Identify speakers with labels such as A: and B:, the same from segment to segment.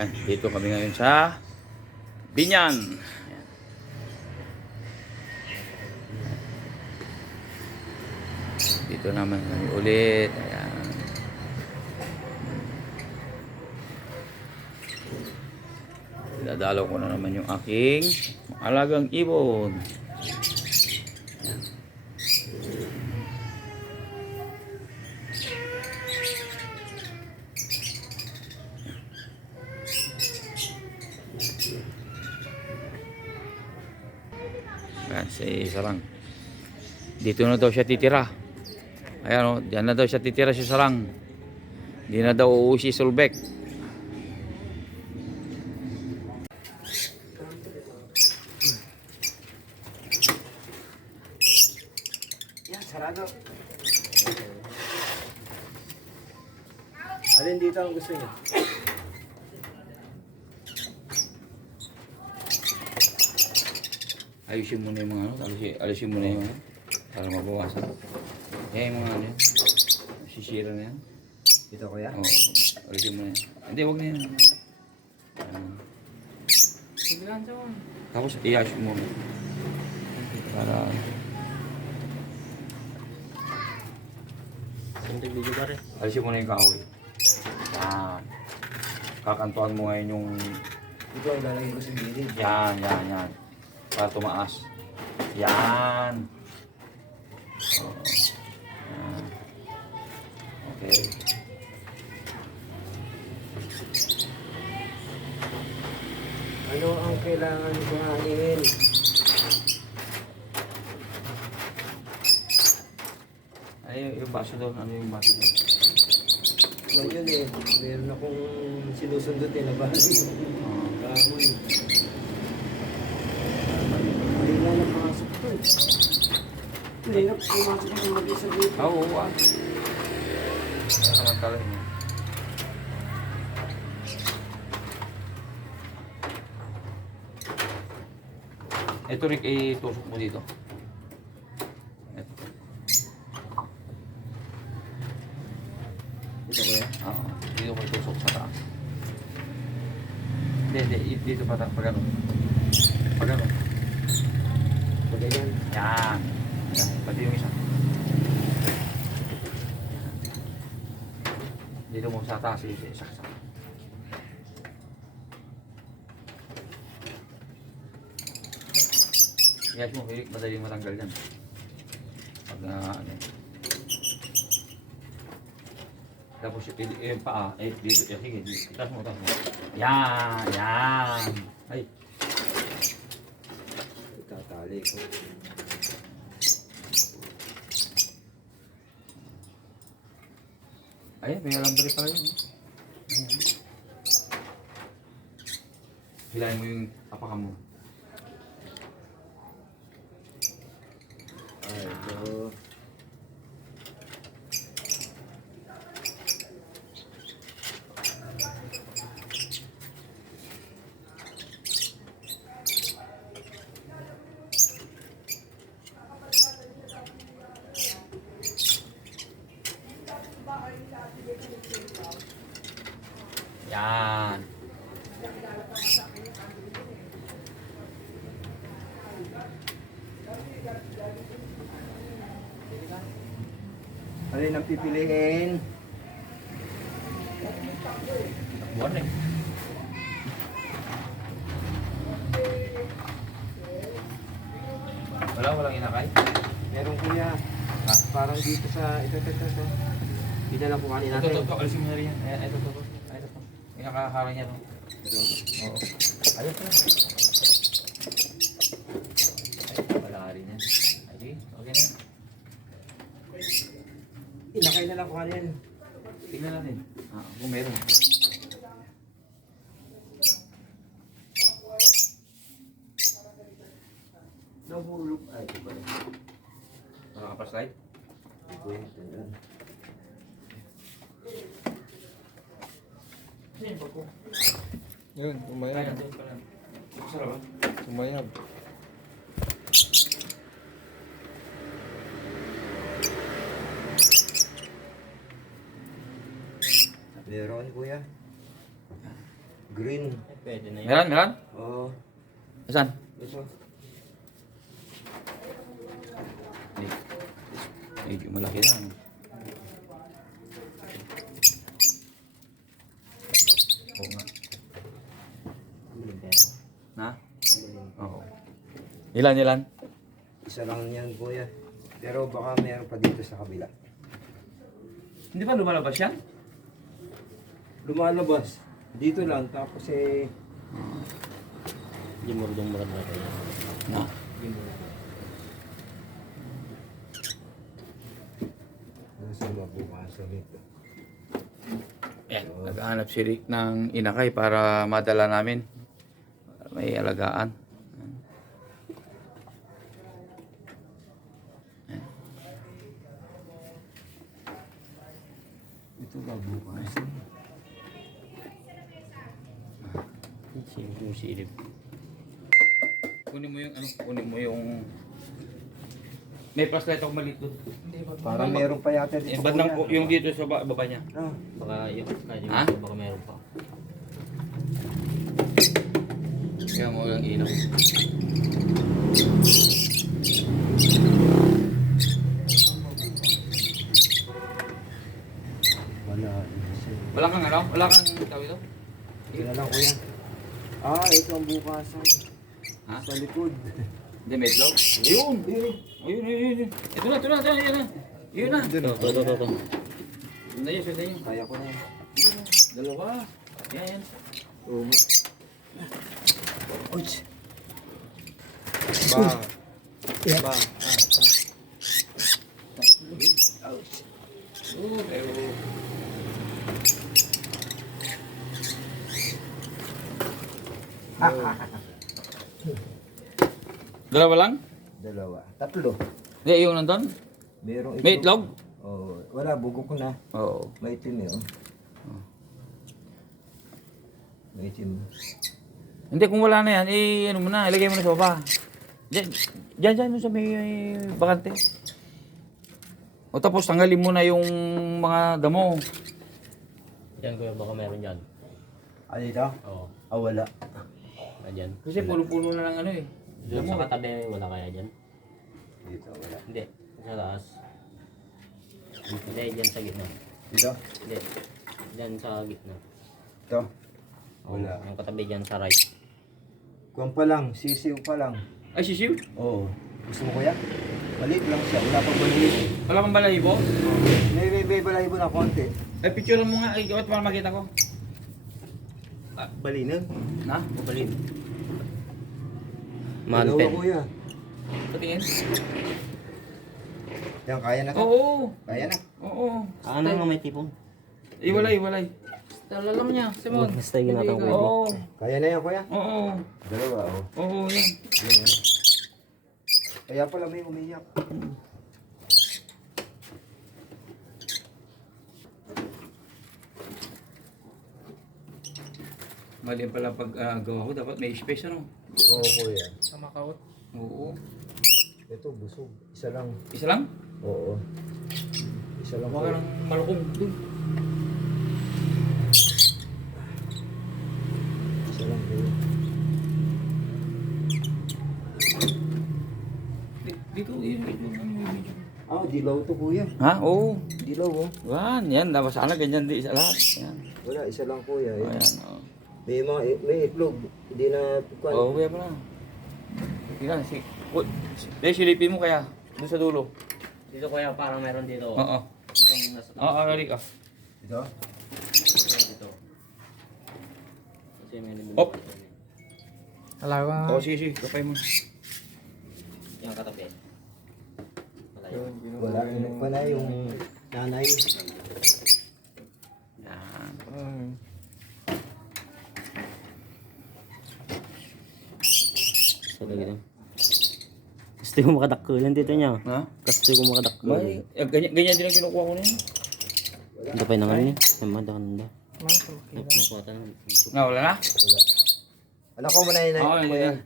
A: Ayan, dito kami ngayon sa Binyan. Ayan. Dito naman kami ulit. Ayan. Dadalaw ko na naman yung aking alagang ibon. Ayan. Ayan, Sarang. Dito na daw siya titira. Ayan o, diyan na daw siya titira si Sarang. Hindi na daw uuwi si Sulbek.
B: Yan, sarado. Alin dito ang gusto niyo?
A: Ayusin mo na yung mga ano, alisin, alisin mo na yung ano, para mabawasan. Yan yung mga ano yan. Sisira na yan.
B: Dito kuya?
A: Oo, alisin mo na yan. Hindi, wag na yan. Ayan. Tapos i-ash mo. Para
B: Sundag video ba rin?
A: alisin mo na yung kahoy. Yan. Kakantuan mo ngayon yung
B: Ito ang lalagay ko sa gilid.
A: yan, yan, yan. Para tumaas. Yan. Okay.
B: Ano ang kailangan kuhanin?
A: Ano yung, yung baso doon? Ano yung baso doon?
B: Well, yun eh. Meron akong sinusundot eh. Nabali.
A: Oo.
B: Kahoy. Hindi na napasok to eh. Hindi na pumasok ng mag-isa dito.
A: Ah, Oo, ah. Pala yun. Ito Rick, itusok mo dito. Ito.
B: Ito kuya?
A: Oo, dito mo itusok sa taas. Hindi, hindi, dito pa pag ano. Pag ano.
B: Pag ganyan.
A: Yan. Yan, pati yung isa. Dito mo sa taas, isa, isa, isa. Yes mo, Hilik, madali matanggal yan. Pag na, ano. Tapos yung, yung paa, eh, dito, eh, sige, dito, taas mo, taas mo. Yan, yan. Ay,
B: Itatali ko.
A: Ay, may alambre pala yun. eh. Ayan. Hilahin mo yung apakan mo.
B: Ay, ito.
A: Yan.
B: Ang pipiliin?
A: Buwan eh. Wala, walang inakay.
B: Meron kuya.
A: Ha?
B: Parang dito sa ito ito ito. ito. Pinala ko kanina
A: Ito, ito,
B: natin.
A: ito. Alisin mo na rin yan. Ayan, ito, ito, ito. Ayan, ito. Yung nakaharang niya, no? Oo. Ayun, ito. Ay, wala rin yan. Ay, okay na. Yan.
B: Inakay na lang ko kanina.
A: Tingnan natin. Ah, kung meron.
B: Nahulog. Ay, ito pala.
A: Nakakapaslide?
B: Ito yun. ito yun.
C: Yun,
A: Kaya
C: tumayab.
A: nandun pala. Sarap ah.
C: Tumayab.
B: Meron ni kuya. Green.
C: Pwede na yun.
A: Meron, meron?
B: Oo.
A: Saan?
B: Ito.
A: Medyo malaki na. Oo nga. Na? Oo. Ilan, ilan?
B: Isa lang yan, kuya. Pero baka meron pa dito sa kabila.
A: Hindi ba lumalabas yan?
B: Lumalabas. Dito lang, tapos eh...
C: Hindi mo rin murad na kayo.
A: Na?
B: Nasa mabukasan nito.
A: Yan, naghahanap si Rick ng inakay para madala namin. May alagaan.
B: Ito mabukasan.
C: Sino yung silip?
A: Kunin mo yung ano, kunin mo yung may flashlight ako maliit doon.
B: Parang meron pa yata
A: Eh,
B: dito.
A: bandang po,
B: kuya.
A: yung dito sa ba- baba niya.
B: Ah,
C: Baka yung, yung
A: Ha?
C: baka meron pa.
A: Kaya mo yung ilaw.
B: wala.
A: Wala kang ano? Wala kang tawag ito?
B: Ito na lang kuya. Ah, ito ang bukasan.
A: Ha?
B: Sa likod.
A: Hindi, may itlog? Ayun! Ayun, ayun, ayun. Ito na, ito na, ito na, ito na. Yun na.
C: Ito, ito, ito, ito.
A: Yun na yun, na yun.
B: Kaya ko na
A: Dalawa. Yan, yan.
B: Oo. Uy. Ba. Ba. Ah, ah.
A: Oh, pero... Dalawa lang?
B: Dalawa. Tatlo.
A: Hindi, yung nandun?
B: Merong
A: May itlog?
B: Oo. wala, bugo ko na.
A: Oo.
B: May itim oh. May itim.
A: Hindi, kung wala na yan, eh, ano mo na, ilagay mo na sa baba. Diyan, diyan, diyan, sa may eh, bakante. O tapos, tanggalin mo na yung mga damo.
C: Yan kuya, baka meron dyan.
B: Ah, dito?
C: Oo.
B: Ah, wala.
C: Ayan.
A: Kasi puno-puno na lang ano eh.
C: Doon sa katabi, wala kaya dyan?
B: Dito, wala.
C: Hindi. Sa taas. Hindi, dyan sa gitna.
B: Dito?
C: Hindi. Dyan sa gitna.
B: Ito? Wala.
C: Yung katabi dyan sa right.
B: Kuwan pa lang, sisiw pa lang.
A: Ay, sisiw?
B: Oo. Gusto mo kuya? Maliit lang siya, wala pang balahibo.
A: Wala kang balahibo?
B: May, may, may balahibo na konti.
A: Ay, picture mo nga, ikaw para makita ko.
B: Balinag?
A: Na?
C: Mabalin.
B: Dalawa
C: Manpen.
B: kuya.
A: Patingin?
B: Yan, kaya na to.
A: Oo.
B: Kaya na.
A: Oo.
C: Ah, ano nga may tipong?
A: Iwalay, iwalay. Alam mo niya, Simon.
C: Basta yung ginatang ko.
A: Oo.
B: Kaya na yan kuya.
A: Oo.
B: Dalawa, oh.
A: Oo, yan.
B: Yan. Kaya pala may umiyak.
A: Mali pala pag ah, gawa ko, dapat may space ano.
B: Oo kuya.
A: Oo.
B: Ito, busog. Isa lang.
A: Isa lang?
B: Oo. Isa lang.
A: Baka ng malukong. Dun.
B: Isa lang kuya.
A: Di- Dito, yun, dito, ano yung video.
B: Ah, dilaw to kuya.
A: Ha? Oo.
B: Dilaw oh.
A: Yan, yan. Dapat sana ganyan di sa lahat. Yan.
B: Wala, isa lang kuya. Yan.
A: yan. Oo.
B: May mga may itlog. Hindi na kuwan.
A: Oo, kaya pala. Yan, si... Uy, Dahil silipin mo kaya. Doon sa dulo.
C: Dito kuya, parang meron dito.
A: Oo.
C: Itong nasa
A: Oo, oh, oh, ka.
B: Ito?
C: Dito. Kasi may limit.
A: Op.
D: Alawa.
A: Oo, sige, sige. Kapay mo.
C: Yung katabi. Malayo.
B: Wala. Wala yung nanay.
C: Sa lagi Gusto ko makadakkulan dito niya.
A: Ha?
C: Gusto ko makadakkulan.
A: May, eh, ganyan, ganyan din ang kinukuha ko niya.
C: Hindi pa yung nangan niya. Namada ka nanda.
D: Man,
C: Ay, nakuha tayo.
A: Na, wala na?
B: Wala. Anak ko muna yun.
A: Oo, yan.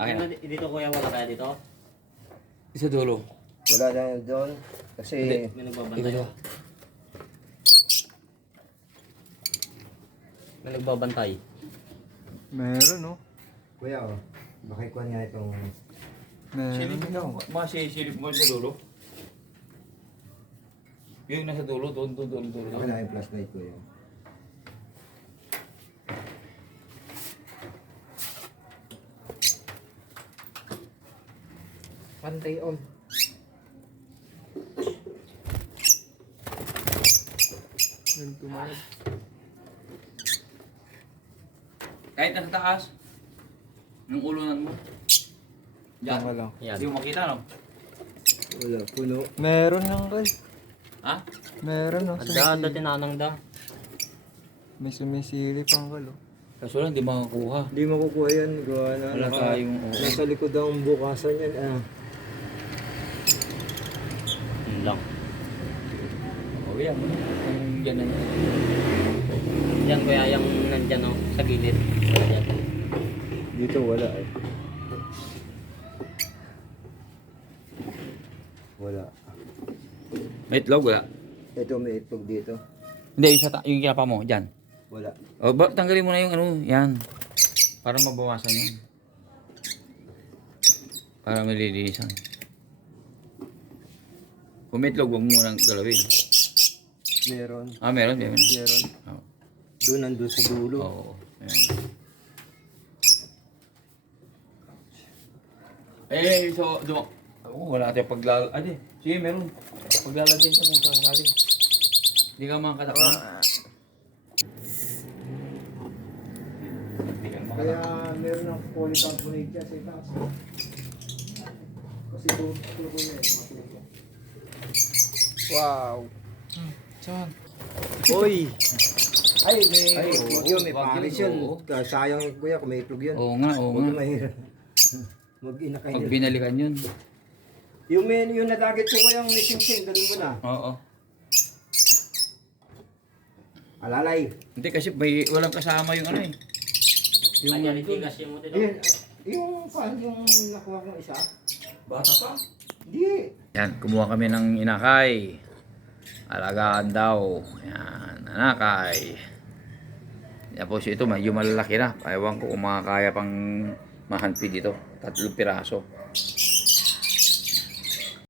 A: Akin na.
C: Dito, dito kuya, wala kaya dito?
A: Isa dulo.
B: Wala na yun doon. Kasi
C: May nagbabantay.
A: Ito,
C: May nagbabantay.
D: Meron, no?
B: Kuya, oh. Bakikuan nga itong...
D: Meron
A: Silip mo, mga silip mo sa dulo. Yung nasa dulo, doon, doon, doon, doon.
B: Wala yung flashlight kuya.
D: Pantay all. Yun, tumayag.
A: Kahit nasa taas, ng ulunan mo.
D: Tama lang.
C: Yan.
A: Hindi mo makita, no?
B: Wala, puno.
D: Meron lang, kal.
A: Ha?
D: Meron, no?
C: Ang da, da, tinanong da.
D: May sumisilip ang kal, oh.
A: Kaso lang, hindi makakuha.
B: Hindi makukuha yan. Gawa na.
A: Wala
B: naka-
A: tayong... oo.
B: Nasa likod ang bukasan yan. Ah.
C: Yun lang.
A: Oh, yan. Kung yan na yan.
C: Yan kuya, yung nandyan no, sa gilid. Yan.
B: Dito wala eh. Wala.
A: May itlog, wala.
B: Ito may itlog dito.
A: Hindi, yung, sa yung kinapa mo, dyan.
B: Wala.
A: O, ba, tanggalin mo na yung ano, yan. Para mabawasan yun. Para malilisan. Kung may itlog, huwag mo nang galawin.
B: Meron.
A: Ah, meron, meron.
B: Meron.
A: Oo.
B: Doon nandun sa dulo.
A: Oo. Ayan. Eh, so, dum oh, wala tayong paglal... Ay, di. Sige, meron. Paglalagyan ka kung sakali. Hindi ka makakatakman. Hindi ka
B: Kaya
A: makakatakman.
B: meron ng polycarbonate siya sa itaas. Kasi doon tulo niya eh. matulo.
D: Wow. Hmm, saan?
B: Oy! Ay, may
A: Ay,
B: itlog yun, may paris yun. Kaya Sayang kuya kung may itlog yun.
A: Oo nga, oo nga.
B: mahirap. Mag-ina kayo.
A: Pag binalikan yun.
B: Yung men, yung nadagit ko kayang may sing-sing, ganun mo na.
A: Oo.
B: Alalay.
A: Hindi kasi may walang kasama yung ano eh.
C: Yung itigas yung mo dito.
B: Ayun, yung fan, yung nakuha kong isa.
A: Bata pa?
B: Hindi.
A: Yan, kumuha kami ng inakay. Alagaan daw. Yan, anakay. Tapos ito, medyo malalaki na. Ewan ko kung makakaya pang mahanti dito. Tatlong piraso.